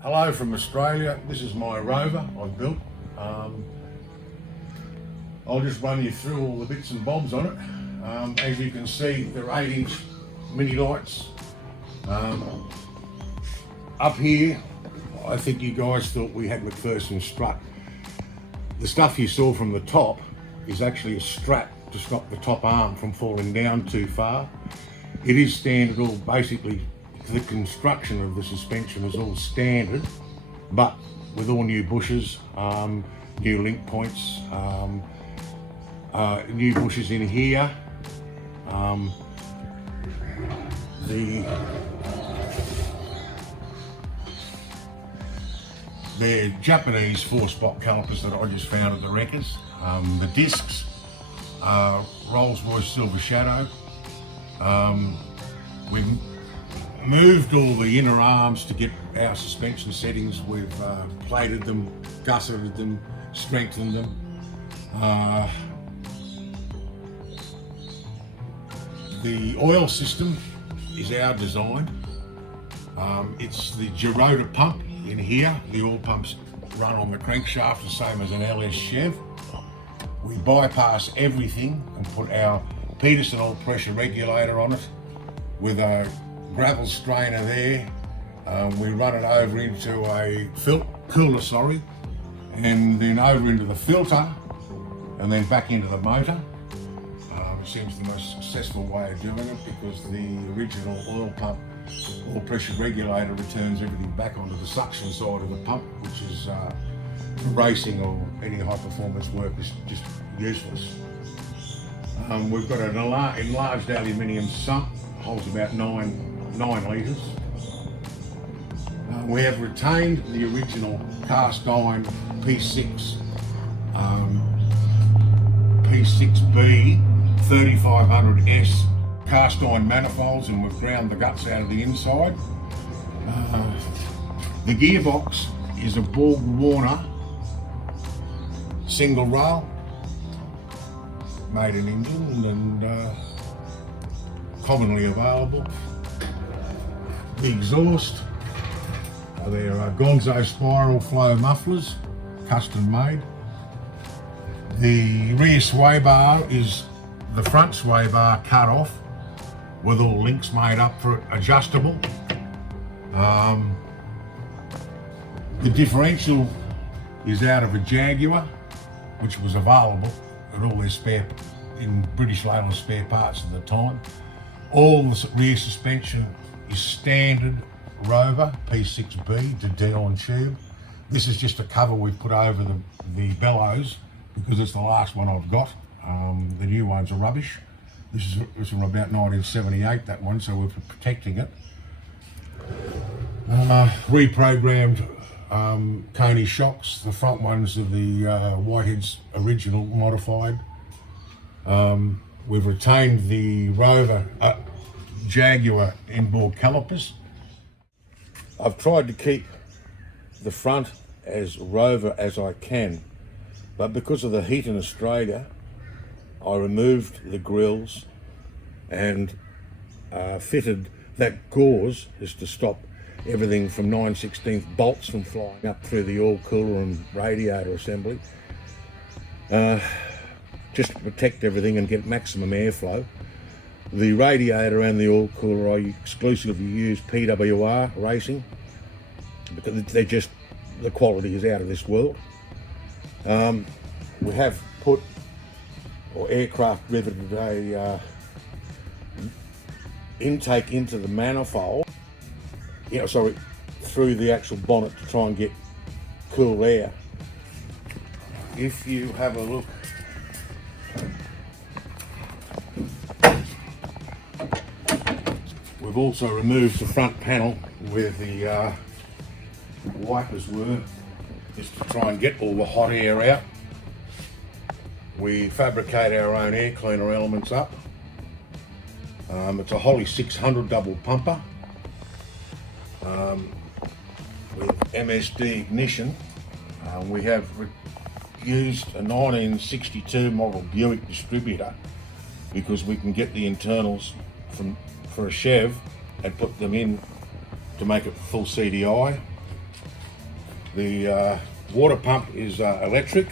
Hello from Australia. This is my Rover I've built. I'll just run you through all the bits and bobs on it. As you can see, they're 8-inch mini lights. Up here, I think you guys thought we had McPherson's strut. The stuff you saw from the top is actually a strap to stop the top arm from falling down too far. It is standard, all basically the construction of the suspension is all standard, but with all new bushes, new link points, new bushes in here. They're Japanese 4-spot calipers that I just found at the wreckers. The discs are Rolls-Royce Silver Shadow. We've moved all the inner arms to get our suspension settings. We've plated them, gusseted them, strengthened them. The oil system is our design. It's the gerotor pump in here. The oil pumps run on the crankshaft, the same as an LS Chev. We bypass everything and put our Peterson oil pressure regulator on it with a gravel strainer there. We run it over into a cooler, and then over into the filter, and then back into the motor. It seems the most successful way of doing it because the original oil pump oil pressure regulator returns everything back onto the suction side of the pump, which is for racing or any high performance work is just useless. We've got an enlarged aluminium sump, holds about 9 litres. We have retained the original cast iron P6B 3500S cast iron manifolds, and we've ground the guts out of the inside. The gearbox is a Borg Warner single rail, made in England and commonly available. The exhaust, they're Gonzo spiral flow mufflers, custom made. The rear sway bar is the front sway bar cut off with all links made up for it, adjustable. The differential is out of a Jaguar, which was available at all their in British Leyland spare parts at the time. All the rear suspension is standard Rover P6B to D-on tube. This is just a cover we put over the bellows because it's the last one I've got. The new ones are rubbish. This is from about 1978, that one, so we're protecting it. Reprogrammed Coney shocks. The front ones are the Whitehead's original modified. We've retained the Rover Jaguar inboard calipers. I've tried to keep the front as Rover as I can, but because of the heat in Australia, I removed the grills and fitted that gauze is to stop everything from 9/16 bolts from flying up through the oil cooler and radiator assembly, just to protect everything and get maximum airflow. The radiator and the oil cooler, I exclusively use PWR racing because they're just, the quality is out of this world. We have put aircraft riveted a intake into the manifold, through the actual bonnet to try and get cool air. If you have a look, we've also removed the front panel where the wipers were, just to try and get all the hot air out. We fabricate our own air cleaner elements up. It's a Holly 600 double pumper with MSD ignition. We have used a 1962 model Buick distributor because we can get the internals for a Chev and put them in to make it full CDI. The water pump is electric.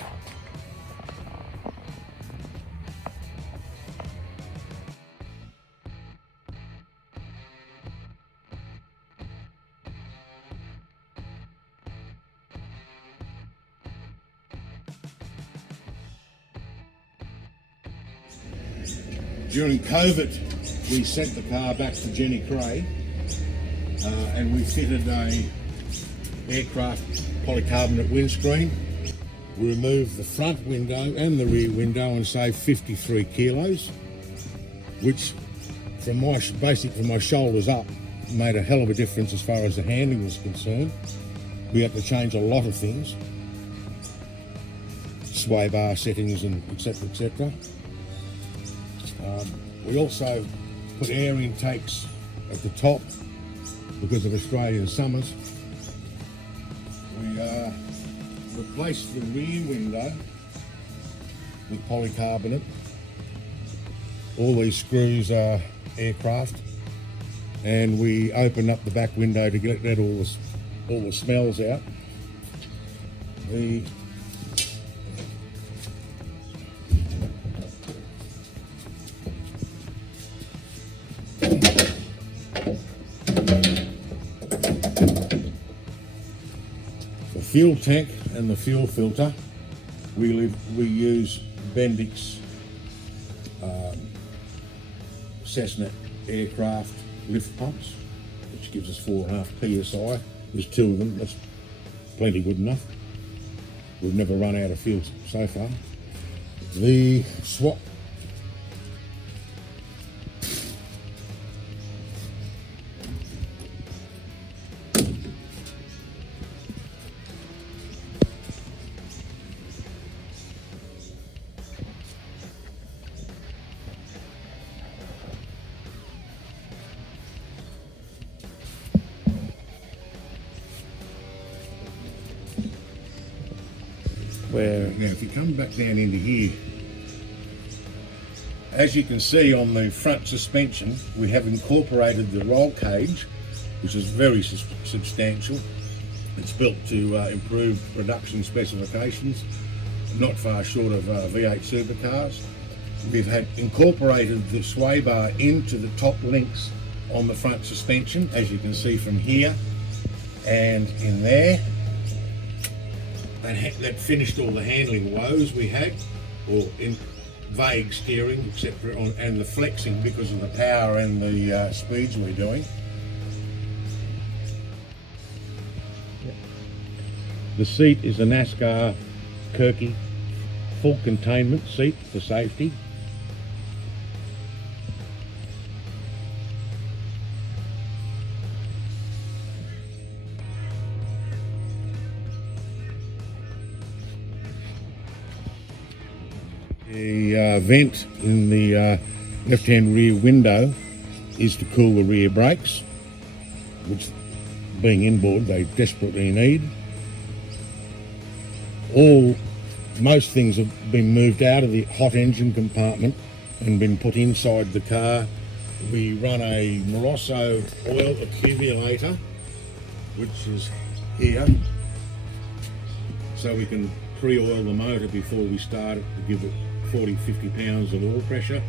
During COVID, we sent the car back to Jenny Cray and we fitted a aircraft polycarbonate windscreen. We removed the front window and the rear window and saved 53 kilos, which from my shoulders up made a hell of a difference as far as the handling was concerned. We had to change a lot of things, sway bar settings and etc, etc. We also put air intakes at the top because of Australian summers. We replaced the rear window with polycarbonate. All these screws are aircraft, and we opened up the back window to let all the smells out. The fuel tank and the fuel filter, we use Bendix Cessna aircraft lift pumps, which gives us 4.5 psi. There's 2 of them, that's plenty good enough. We've never run out of fuel so far. The swap now, if you come back down into here, as you can see on the front suspension, we have incorporated the roll cage, which is very substantial. It's built to improve production specifications, not far short of V8 supercars. We've incorporated the sway bar into the top links on the front suspension, as you can see from here and in there. That finished all the handling woes we had, or in vague steering, etc., and the flexing because of the power and the speeds we're doing. The seat is a NASCAR Kirky full containment seat for safety. The vent in the left-hand rear window is to cool the rear brakes, which, being inboard, they desperately need. Most things have been moved out of the hot engine compartment and been put inside the car. We run a Morosso oil accumulator, which is here, so we can pre-oil the motor before we start it to give it 40-50 pounds of oil pressure.